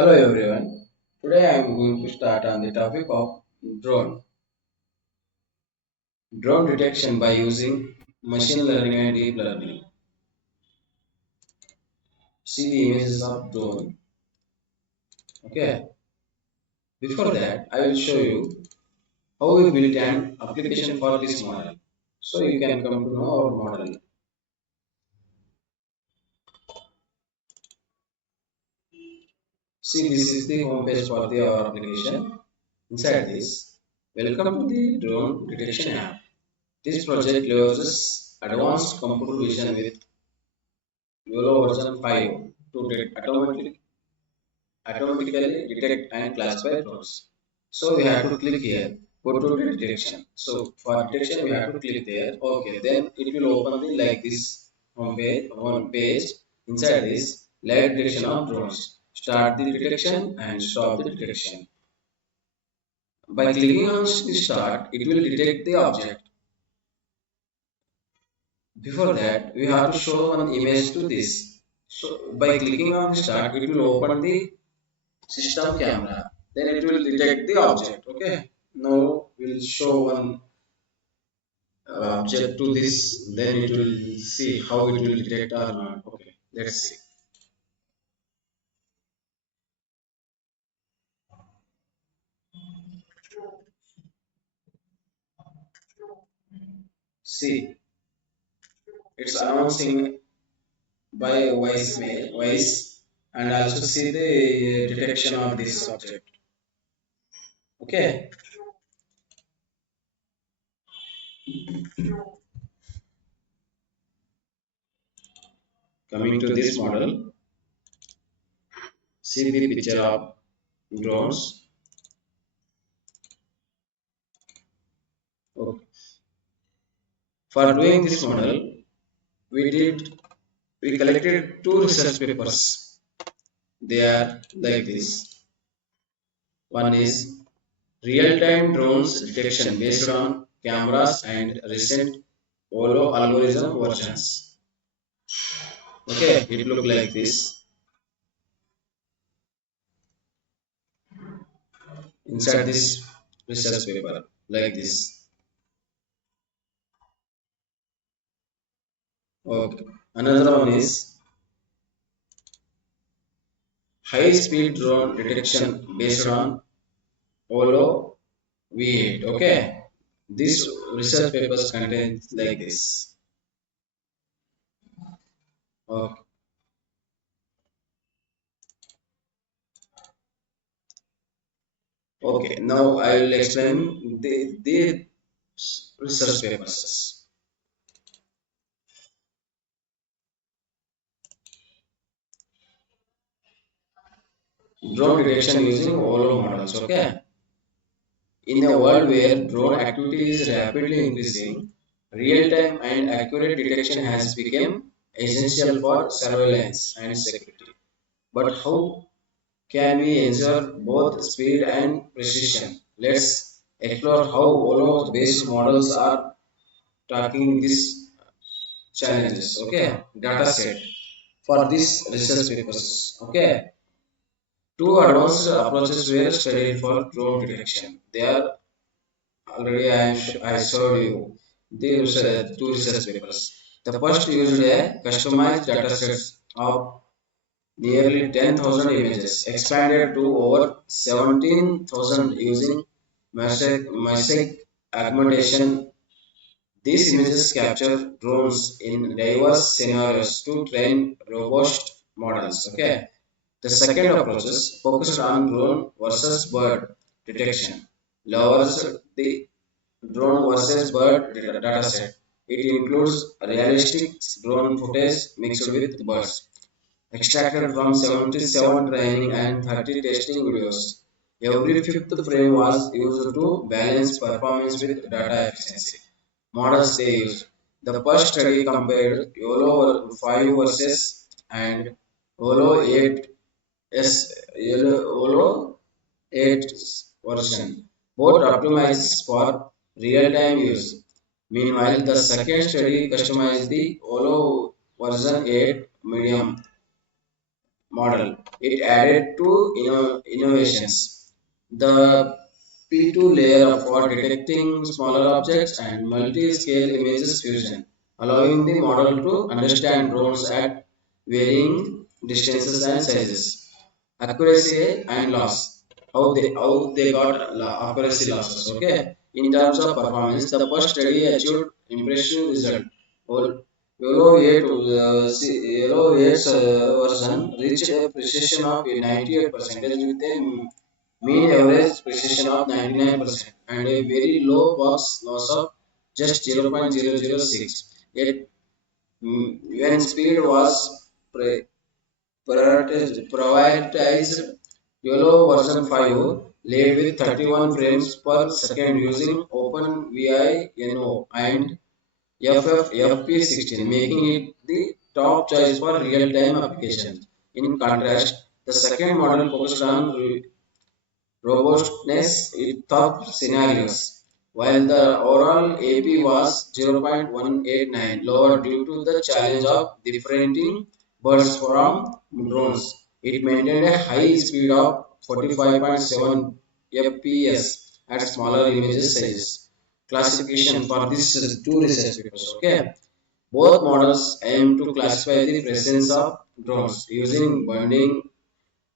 Hello everyone. Today I am going to start on the topic of drone. Drone detection by using machine learning and deep learning. See the images of drone. Okay. Before that, I will show you how we built an application for this model. So you can come to know our model. See, this is the home page for our application. Inside this, welcome to the drone detection app. This project leverages advanced computer vision with YOLO version 5 to automatically detect and classify drones. So we have to click here, go to the detection. So for detection we have to click there. Okay, then it will open the like this home page. Inside this live detection of drones. Start the detection and stop the detection. By clicking on the start, it will detect the object. Before that, we have to show one image to this. So by clicking on the start, it will open the system camera. Then it will detect the object. Okay. Now we'll show one object to this. Then it will see how it will detect or not. Okay. Let's see. See, it's announcing by voice and also see the detection of this object. Okay. Coming to this model, see the picture of drones. Okay. For doing this model, we did we collected two research papers. They are like this. One is real-time drones detection based on cameras and recent YOLO algorithm versions. Okay, it look like this. Inside this research paper, like this. Okay. Another one is high-speed drone detection based on YOLO V8. Okay. This research papers contain like this. Okay. Okay. Now I will explain the research papers. Drone detection using YOLO models. Okay. In a world where drone activity is rapidly increasing, real-time and accurate detection has become essential for surveillance and security. But how can we ensure both speed and precision? Let's explore how YOLO-based models are tackling these challenges. Okay, data set for these research papers. Okay, two advanced approaches were studied for drone detection. They are already I showed you the two research papers. The first used a customized datasets of nearly 10,000 images, expanded to over 17,000 using mosaic augmentation. These images capture drones in diverse scenarios to train robust models. Okay. The second approach is focused on drone versus bird detection. Lowers the drone versus bird dataset. It includes realistic drone footage mixed with birds, extracted from 77 training and 30 testing videos. Every fifth frame was used to balance performance with data efficiency. Models they used. The first study compared YOLO 5 versus and YOLO 8 YOLO 8 version. Both optimized for real-time use. Meanwhile, the second study customized the YOLO version 8 medium model. It added two innovations. The P2 layer for detecting smaller objects and multi-scale images fusion, allowing the model to understand drones at varying distances and sizes. Accuracy and loss. How they got accuracy losses. Okay. In terms of performance, the first study achieved impressive result. Well, YOLO 8, YOLO 8 version reached a precision of 98% with a mean average precision of 99% and a very low box loss of just 0.006. Yet, when speed was pre- prioritized, YOLO version 5 led with 31 frames per second using OpenVI and FFFP16, making it the top choice for real-time applications. In contrast, the second model focused on robustness in tough scenarios, while the overall AP was 0.189 lower due to the challenge of differentiating birds from drones. It maintained a high speed of 45.7 fps at smaller images sizes. Classification for these two research papers. Okay, both models aim to classify the presence of drones using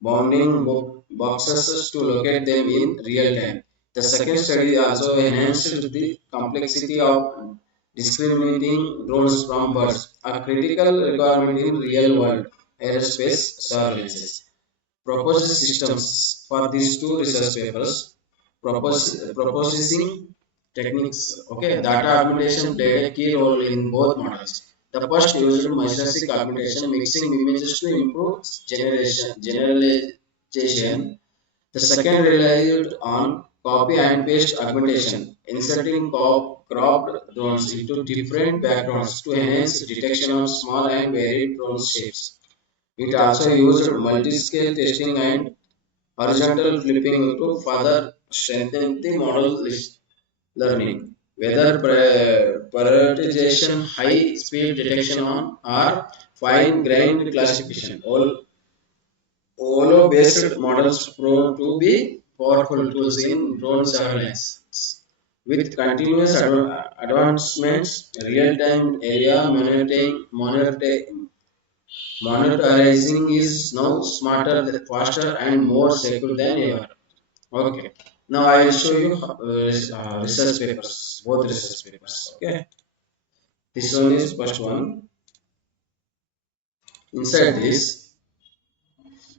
bounding boxes to locate them in real time. The second study also enhanced the complexity of discriminating drones from birds, a critical requirement in real world aerospace surveillance. Proposed systems for these two research papers, processing techniques, okay, data augmentation played a key role in both models. The first used microscopic augmentation, mixing images to improve generalization. The second relied on copy and paste augmentation, inserting cropped drones into different backgrounds to enhance detection of small and varied drone shapes. It also used multi-scale testing and horizontal flipping to further strengthen the model learning. Whether prioritization, high speed detection on or fine grained classification, all based models prove to be powerful tools in drone surveillance. With continuous advancements, real-time area monitoring is now smarter, faster, and more secure than ever. Okay. Now I will show you research papers, both research papers. Okay. This one is first one. Inside this,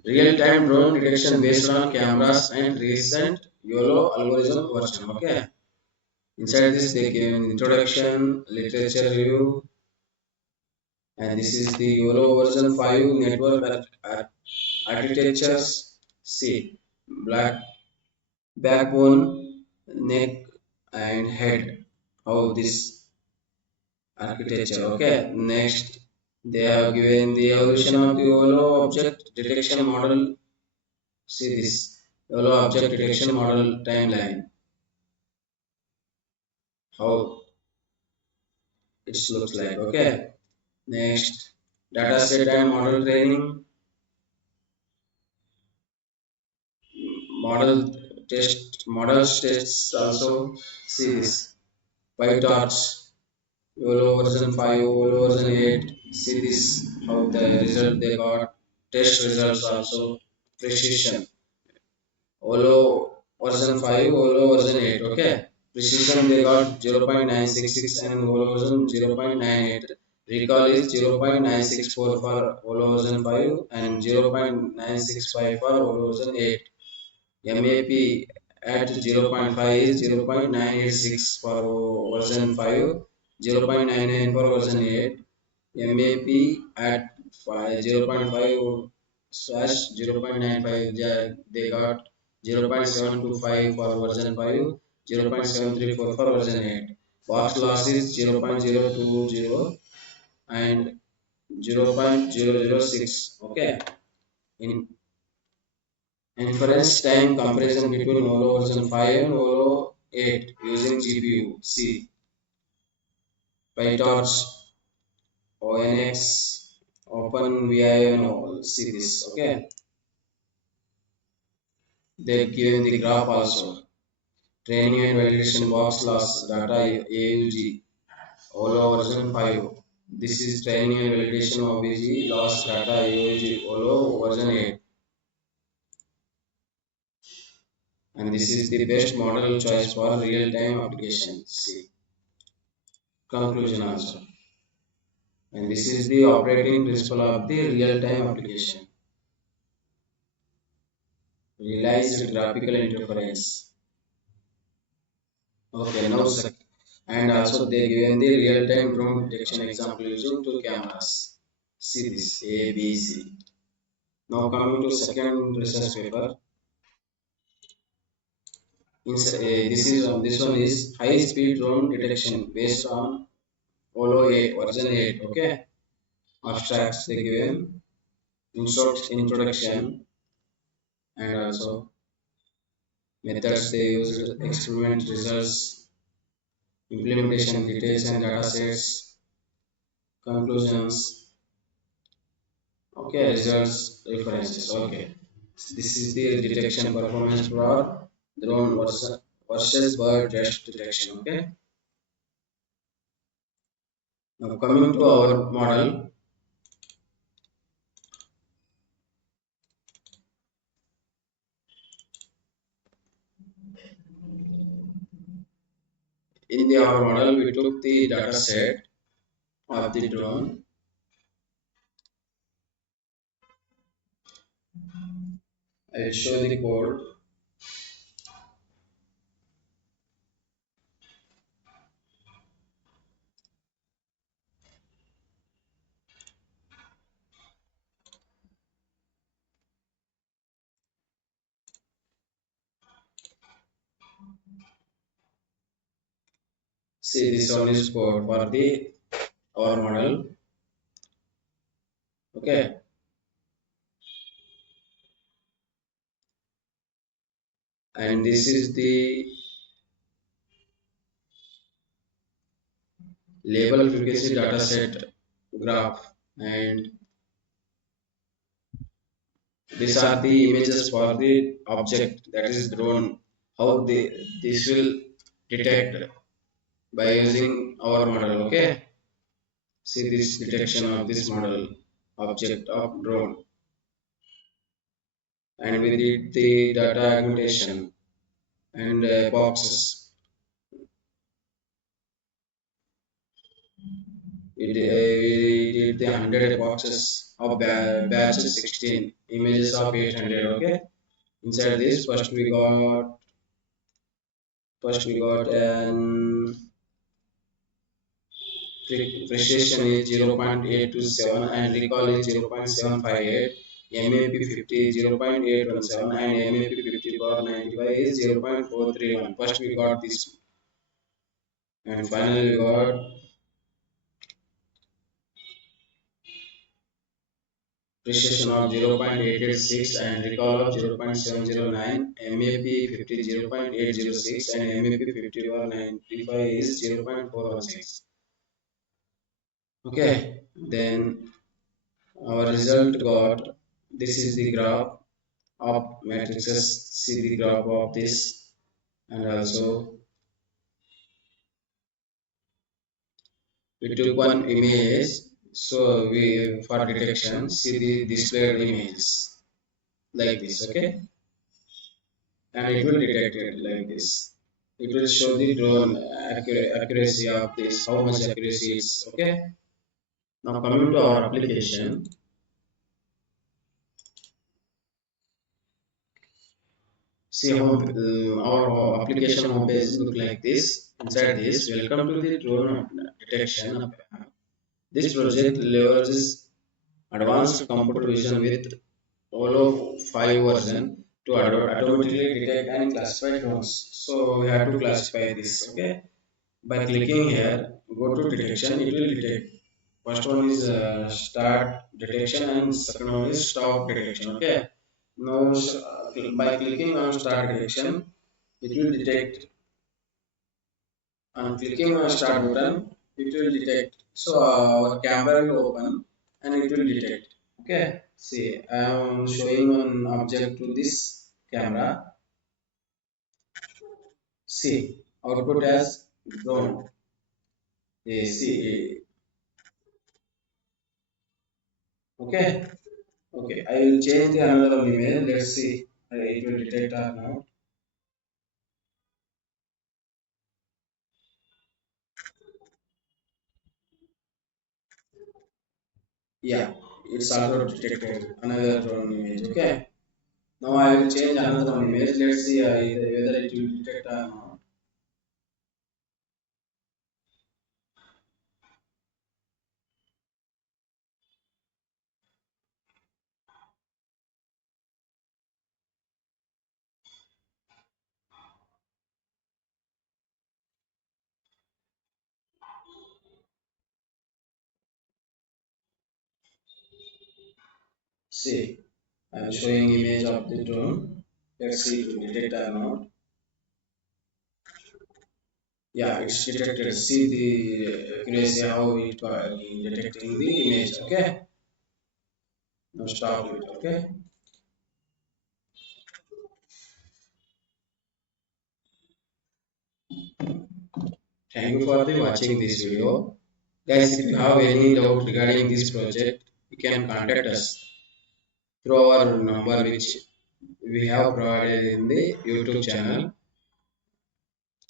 real-time drone detection based on cameras and recent YOLO algorithm version. Okay. Inside this, they give an introduction, literature review, and this is the YOLO version 5 network architectures. See, black backbone, neck, and head. How this architecture. Okay, next they have given the evolution of the YOLO object detection model. See this YOLO object detection model timeline. How it looks like. Okay, next dataset and model training, model tests also. See this PyTorch, YOLO version 5, YOLO version 8. See this how the result they got. Test results also. Precision. YOLO version 5, YOLO version 8. Okay. Precision they got 0.966 and YOLO version 0.98. Recall is 0.964 for YOLO version 5 and 0.965 for YOLO version 8. MAP at 0.5 is 0.986 for version 5, 0.99 for version 8. MAP at 0.5 slash 0.95, they got 0.725 for version 5, 0.734 for version 8. Box loss is 0.020 and 0.006. Okay. In inference time comparison between YOLO version 5 and YOLO 8 using GPU. See PyTorch, ONX, OpenVI, see this. Okay, they given the graph also. Training and validation box loss data AUG OLO version 5. This is training and validation OBG loss data AUG OLO version 8. And this is the best model choice for real-time application. See, conclusion also. And this is the operating principle of the real-time application. Realized graphical interference. Okay, now and also they given the real-time drone detection example using two cameras. See this A, B, C. Now coming to second research paper. This one is high-speed drone detection based on OLO 8 version 8. Okay, abstracts they given, introduction, and also methods they use, experiment results, implementation details and datasets, conclusions. Okay, results, references. Okay, this is the detection performance for drone versus bird rest detection. Okay, now coming to our model. In our model, we took the data set of the drone. I will show the code. See, this one is code for the our model. Okay, and this is the label frequency dataset graph, and these are the images for the object, that is drone. How this will detect by using our model. Okay, see this detection of this model object of drone, and we did the data augmentation and boxes. We did the 100 boxes of batches 16 images of 800. Okay, inside this first we got an precision is 0.827 and recall is 0.758, MAP 50 0.817 and MAP 50 power 95 is 0.431. First we got this, and finally we got precision of 0.886 and recall of 0.709, MAP 50 0.806 and MAP 50 power 95 is 0.416. Okay, then our result got, this is the graph of matrices. See the graph of this, and also we took one image, so we for detection see the displayed images like this. Okay, and it will detect it like this. It will show the drone accuracy of this, how much accuracy is. Okay, now coming to our application. See how our application homepage look like this. Inside this, welcome to the drone detection app. This project leverages advanced computer vision with YOLOv5 version to automatically detect and classify drones. So we have to classify this. Okay, by clicking here, go to detection. It will detect. First one is start detection and second one is stop detection. Okay. Now by clicking on start detection, it will detect. On clicking on start button, it will detect. So our camera will open. and it will detect. Okay, see, I am showing one object to this camera. See, output as drone. See, okay, okay. I will change the another one image. Let's see, it will detect or not. Yeah, it's auto detected another drone image. Okay. Now I will change another one image. Let's see whether it will detect or not. See, I am showing image of the drone. Let's see if it detect or not. Yeah, it's detected. See the accuracy how it detecting the image. Okay. Now stop it. Okay. Thank you for the watching this video. Guys, if you have any doubt regarding this project, you can contact us through our number which we have provided in the YouTube channel.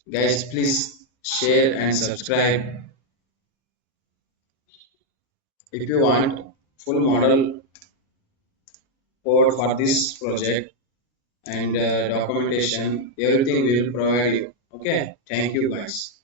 Guys, please share and subscribe if you want full model code for this project and documentation. Everything we will provide you. Okay, thank you guys.